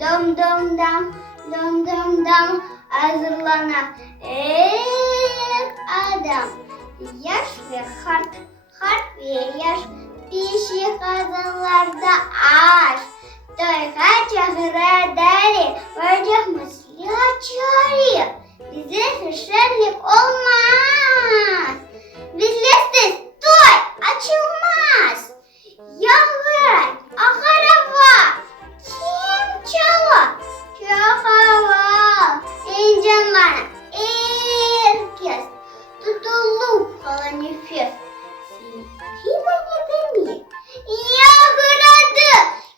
Dom dom dam, dom dom dam hazırlanan ilk adam. Yaş ve harp, harp ve yaş, pişi kadınlarda aş. Toyga çağırar deli, vacah musliha çağırıyor. Bize hışerlik olmaz. Bizlesiz toy açılmaz. Yağır, akarava, kim çalar? Çok hava, incen bana, herkes. Tutulup kalan nefes. Kim beni? Yağıradı,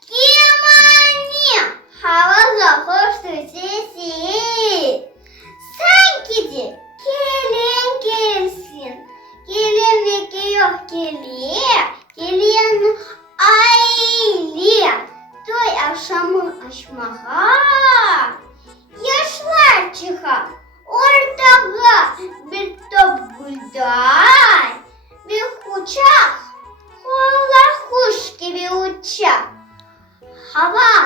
kim anne? Hava hoştu sesi. Sen gidi, gelin gelsin. Gelin ve ki yok geliyor. Gelin aile. Toy akşamı aşmağa. Yaşlar çıkar. Ortağa bir top buğday. Bir uçak. Kollar kuş gibi uçar. Hava